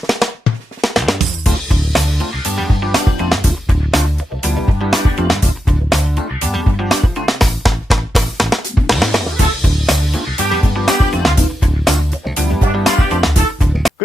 Good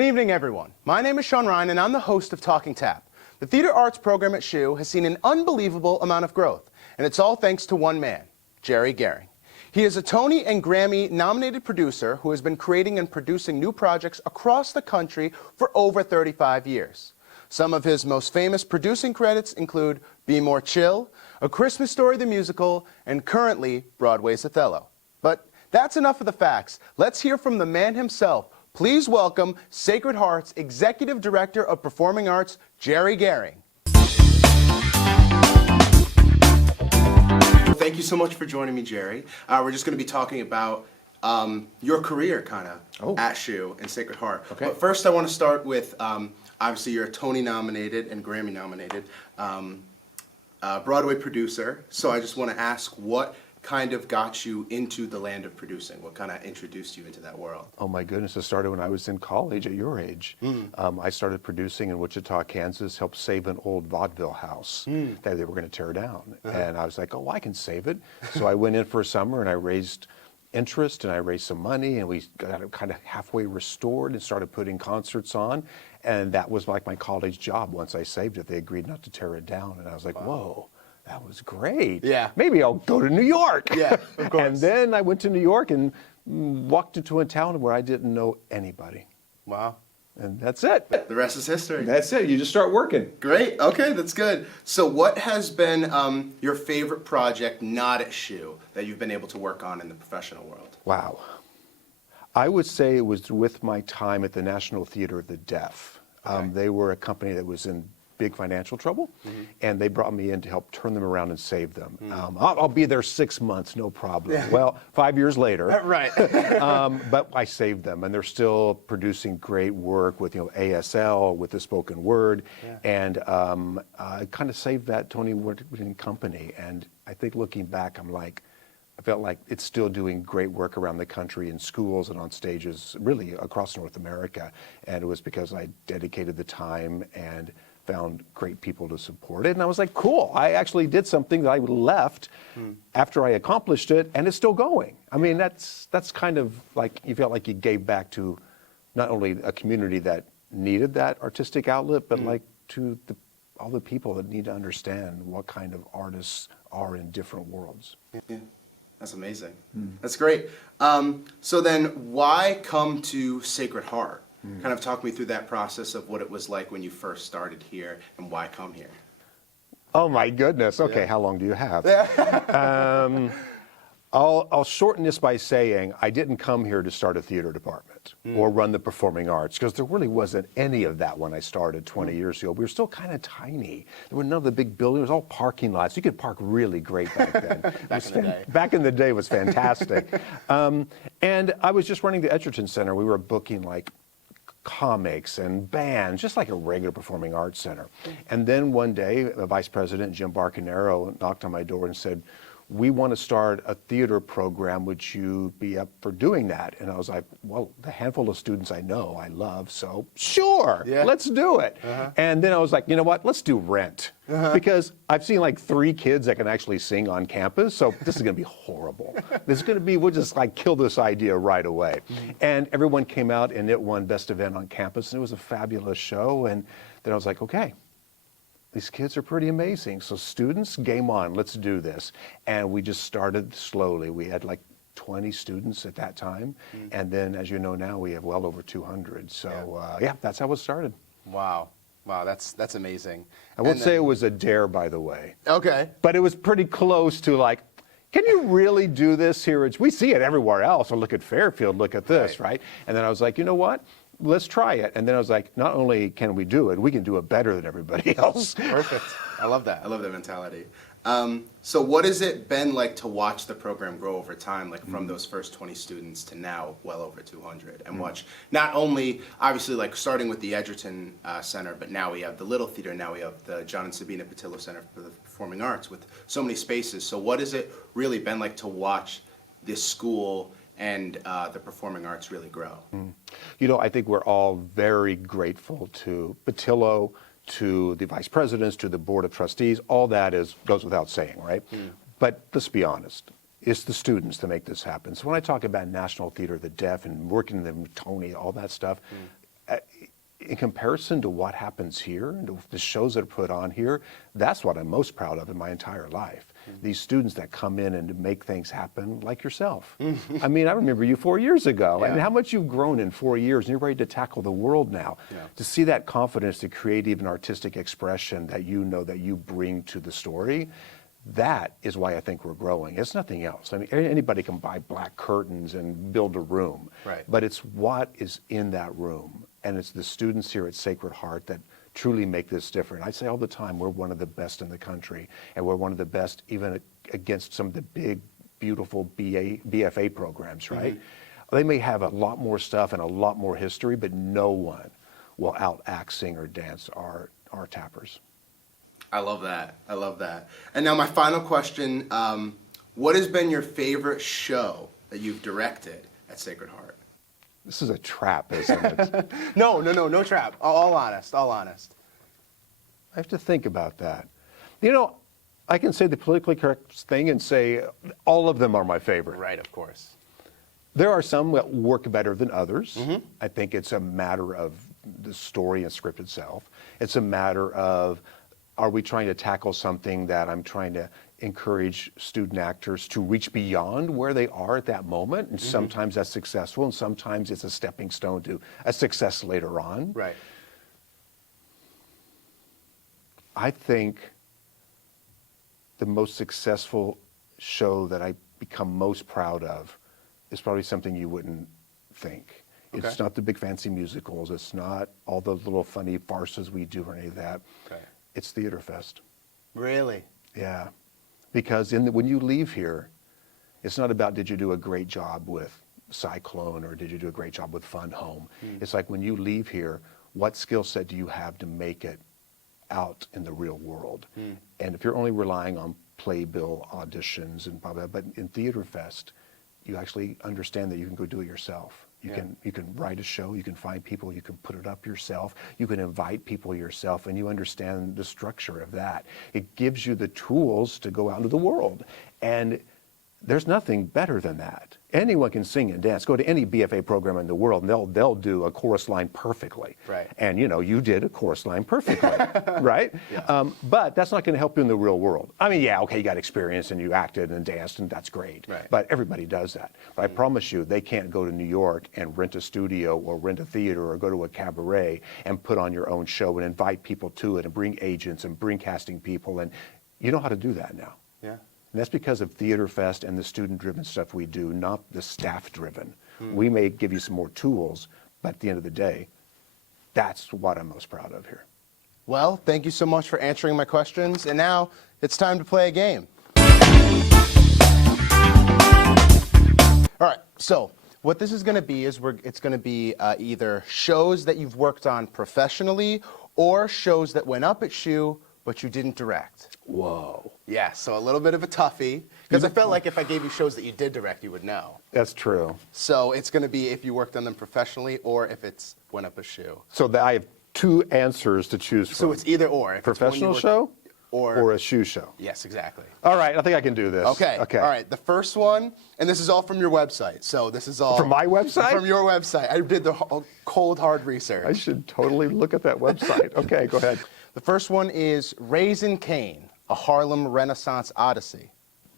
evening, everyone. My name is Sean Ryan, and I'm the host of Talking Tap. The theater arts program at SHU has seen an unbelievable amount of growth, and it's all thanks to one man, Jerry Gehring. He is a Tony and Grammy-nominated producer who has been creating and producing new projects across the country for over 35 years. Some of his most famous producing credits include Be More Chill, A Christmas Story the Musical, and currently Broadway's Othello. But that's enough of the facts. Let's hear from the man himself. Please welcome Sacred Heart's Executive Director of Performing Arts, Jerry Gehring. Thank you so much for joining me, Jerry. We're just going to be talking about your career, kind of, at SHU and Sacred Heart. Okay. But first, I want to start with, obviously, you're a Tony-nominated and Grammy-nominated Broadway producer. So I just want to ask, what kind of got you into the land of producing? What kind of introduced you into that world? Oh my goodness, it started when I was in college at your age. I started producing in Wichita, Kansas, helped save an old vaudeville house that they were going to tear down. And I was like, oh, I can save it. So I went in for a summer and I raised interest and I raised some money and we got it kind of halfway restored and started putting concerts on. And that was like my college job. Once I saved it, they agreed not to tear it down. And I was like, whoa. That was great. Yeah. Maybe I'll go to New York. Yeah, of course. And then I went to New York and walked into a town where I didn't know anybody. Wow. And that's it. The rest is history. That's it. You just start working. Great. Okay, that's good. So what has been your favorite project not at SHU that you've been able to work on in the professional world? Wow. I would say it was with my time at the National Theater of the Deaf. They were a company that was in big financial trouble, and they brought me in to help turn them around and save them. I'll be there 6 months, no problem. Well, 5 years later, right? But I saved them, and they're still producing great work with ASL, with the spoken word, and I kind of saved that Tony winning company. And I think looking back, I felt like it's still doing great work around the country in schools and on stages, really across North America. And it was because I dedicated the time and found great people to support it. And I was like, cool, I actually did something that I left after I accomplished it, and it's still going. I mean, that's kind of like, you felt like you gave back to not only a community that needed that artistic outlet, but like to all the people that need to understand what kind of artists are in different worlds. Yeah. That's amazing. That's great. So then why come to Sacred Heart? Kind of talk me through that process of what it was like when you first started here and why come here. Oh my goodness. Okay, how long do you have? I'll shorten this by saying I didn't come here to start a theater department or run the performing arts, because there really wasn't any of that when I started 20 years ago. We were still kind of tiny. There were none of the big buildings. It was all parking lots. You could park really great back then. Back in the day, it was fantastic. And I was just running the Edgerton Center. We were booking like comics and bands, just like a regular performing arts center. And then one day, the vice president, Jim Barcanero, knocked on my door and said, we want to start a theater program. Would you be up for doing that? And I was like, well, the handful of students I know, I love, so sure, let's do it. And then I was like, you know what, let's do Rent. Because I've seen like 3 kids that can actually sing on campus, so this is going to be horrible. This is going to be, we'll just like kill this idea right away. And everyone came out and it won Best Event on Campus, and it was a fabulous show. And then I was like, okay, these kids are pretty amazing. So students, game on, let's do this. And we just started slowly. We had like 20 students at that time. And then, as you know now, we have well over 200. So yeah, that's how it started. Wow. Wow, that's amazing. I won't say it was a dare, by the way. Okay. But it was pretty close to like, can you really do this here? We see it everywhere else. Or look at Fairfield, look at this, right? And then I was like, you know what? Let's try it. And then I was like, not only can we do it, we can do it better than everybody else. Perfect. I love that. I love that mentality. So what has it been like to watch the program grow over time, like from those first 20 students to now well over 200, and watch not only, obviously, like starting with the Edgerton Center, but now we have the Little Theater, now we have the John and Sabina Patillo Center for the Performing Arts with so many spaces. So what has it really been like to watch this school and the performing arts really grow? You know, I think we're all very grateful to Patillo, to the vice presidents, to the board of trustees. All that goes without saying, right? But let's be honest. It's the students that make this happen. So when I talk about National Theater of the Deaf and working with Tony, all that stuff, in comparison to what happens here and to the shows that are put on here, that's what I'm most proud of in my entire life. These students that come in and make things happen, like yourself. I mean, I remember you 4 years ago, and how much you've grown in 4 years, and you're ready to tackle the world now. To see that confidence, the creative and artistic expression that you know that you bring to the story, that is why I think we're growing. It's nothing else. I mean, anybody can buy black curtains and build a room, but it's what is in that room. And it's the students here at Sacred Heart that truly make this different. I say all the time, we're one of the best in the country, and we're one of the best even against some of the big, beautiful BFA programs, right? They may have a lot more stuff and a lot more history, but no one will out-act, sing, or dance our tappers. I love that. I love that. And now my final question, what has been your favorite show that you've directed at Sacred Heart? This is a trap, isn't it? No trap. All honest. I have to think about that. You know, I can say the politically correct thing and say all of them are my favorite. Right, of course. There are some that work better than others. I think it's a matter of the story and script itself. It's a matter of, are we trying to tackle something that I'm trying to encourage student actors to reach beyond where they are at that moment? And sometimes that's successful, and sometimes it's a stepping stone to a success later on. Right. I think the most successful show that I become most proud of is probably something you wouldn't think. It's not the big fancy musicals. It's not all the little funny farces we do or any of that. It's Theater Fest. Really? Yeah. Because when you leave here, it's not about did you do a great job with Cyclone or did you do a great job with Fun Home. It's like when you leave here, what skill set do you have to make it out in the real world? And if you're only relying on playbill auditions and blah, blah, but in Theater Fest, you actually understand that you can go do it yourself. You can write a show, you can find people, you can put it up yourself, you can invite people yourself, and you understand the structure of that. It gives you the tools to go out into the world. And there's nothing better than that. Anyone can sing and dance. Go to any BFA program in the world, and they'll do a chorus line perfectly. Right. And you know, you did a chorus line perfectly, right? But that's not going to help you in the real world. I mean, yeah, okay, you got experience and you acted and danced, and that's great. Right. But everybody does that. But I promise you, they can't go to New York and rent a studio or rent a theater or go to a cabaret and put on your own show and invite people to it and bring agents and bring casting people. And you know how to do that now. Yeah. And that's because of Theater Fest and the student-driven stuff we do, not the staff-driven. We may give you some more tools, but at the end of the day, that's what I'm most proud of here. Well, thank you so much for answering my questions. And now it's time to play a game. All right, so what this is going to be is it's going to be either shows that you've worked on professionally or shows that went up at SHU but you didn't direct. Whoa. Yeah, so a little bit of a toughie, because I felt like if I gave you shows that you did direct, you would know. That's true. So it's going to be if you worked on them professionally or if it's went up a SHU. So I have two answers to choose from. So it's either or. If professional show or a SHU show. Yes, exactly. All right, I think I can do this. Okay. All right, the first one, and this is all from your website. So this is all from my website? From your website. I did the cold, hard research. I should totally look at that website. Okay, go ahead. The first one is Raising Cain, a Harlem Renaissance Odyssey.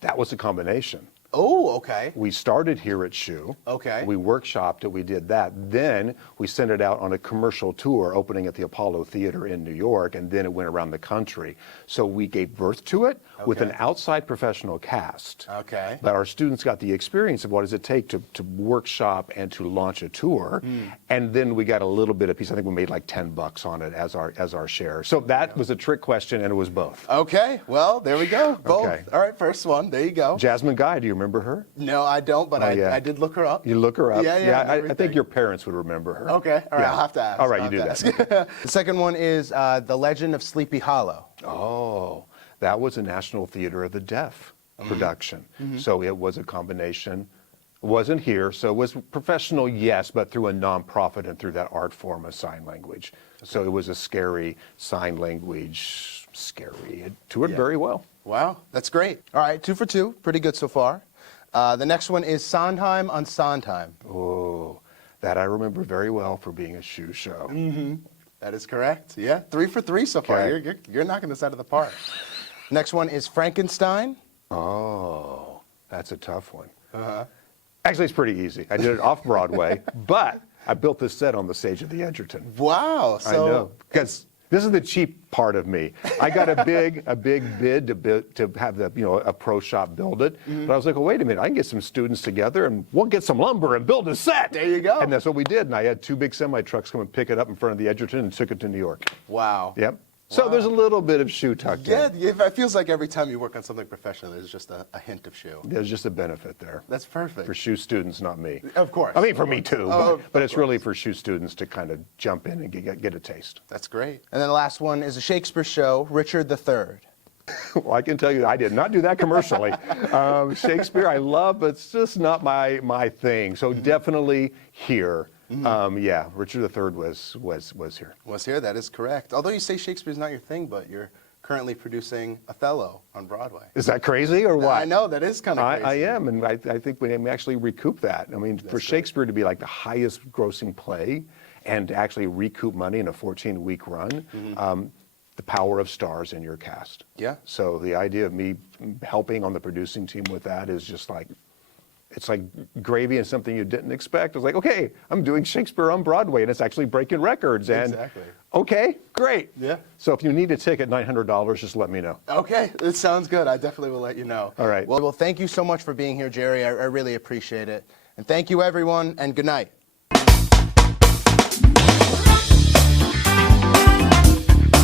That was a combination. Oh, okay. We started here at SHU. Okay. We workshopped it, we did that. Then we sent it out on a commercial tour, opening at the Apollo Theater in New York, and then it went around the country. So we gave birth to it with an outside professional cast. Okay. But our students got the experience of what does it take to workshop and to launch a tour. And then we got a little bit of piece. I think we made like $10 on it as our share. So that was a trick question, and it was both. Okay, well, there we go. Both. Okay. All right, first one. There you go. Jasmine Guy, do you remember her? No, I don't, but I did look her up. You look her up? Yeah, I think your parents would remember her. Okay, all right, I'll have to ask. All right, you do that. The second one is The Legend of Sleepy Hollow. Oh, that was a National Theater of the Deaf production. So it was a combination Wasn't here, so it was professional, yes, but through a nonprofit and through that art form of sign language. So it was a scary sign language, scary. It toured very well. Wow, that's great. All right, 2 for 2, pretty good so far. The next one is Sondheim on Sondheim. Oh, that I remember very well for being a SHU show. Mm-hmm. That is correct. Yeah, 3 for 3 so far. Okay. You're knocking this out of the park. Next one is Frankenstein. Oh, that's a tough one. Uh-huh. Actually, it's pretty easy. I did it off Broadway, but I built this set on the stage of the Edgerton. Wow. I know, because this is the cheap part of me. I got a big bid to have the a pro shop build it, but I was like, well, wait a minute, I can get some students together and we'll get some lumber and build a set. There you go. And that's what we did. And I had 2 big semi trucks come and pick it up in front of the Edgerton and took it to New York. Wow. Yep. So there's a little bit of SHU tucked in. Yeah, it feels like every time you work on something professional, there's just a hint of SHU. There's just a benefit there. That's perfect. For SHU students, not me. Of course. I mean, for me too, Oh, but it's really for SHU students to kind of jump in and get a taste. That's great. And then the last one is a Shakespeare show, Richard III. Well, I can tell you, I did not do that commercially. Shakespeare, I love, but it's just not my thing. So definitely here. Yeah, Richard III was here. Was here, that is correct. Although you say Shakespeare's not your thing, but you're currently producing Othello on Broadway. Is that crazy or what? I know, that is kind of crazy. I am, and I think we actually recoup that. I mean, for Shakespeare to be like the highest grossing play and to actually recoup money in a 14-week run, the power of stars in your cast. Yeah. So the idea of me helping on the producing team with that is just like, it's like gravy and something you didn't expect. I was like, okay, I'm doing Shakespeare on Broadway, and it's actually breaking records. And exactly. Okay, great. Yeah. So if you need a ticket, $900, just let me know. Okay, it sounds good. I definitely will let you know. All right. Well, thank you so much for being here, Jerry. I really appreciate it. And thank you, everyone, and good night.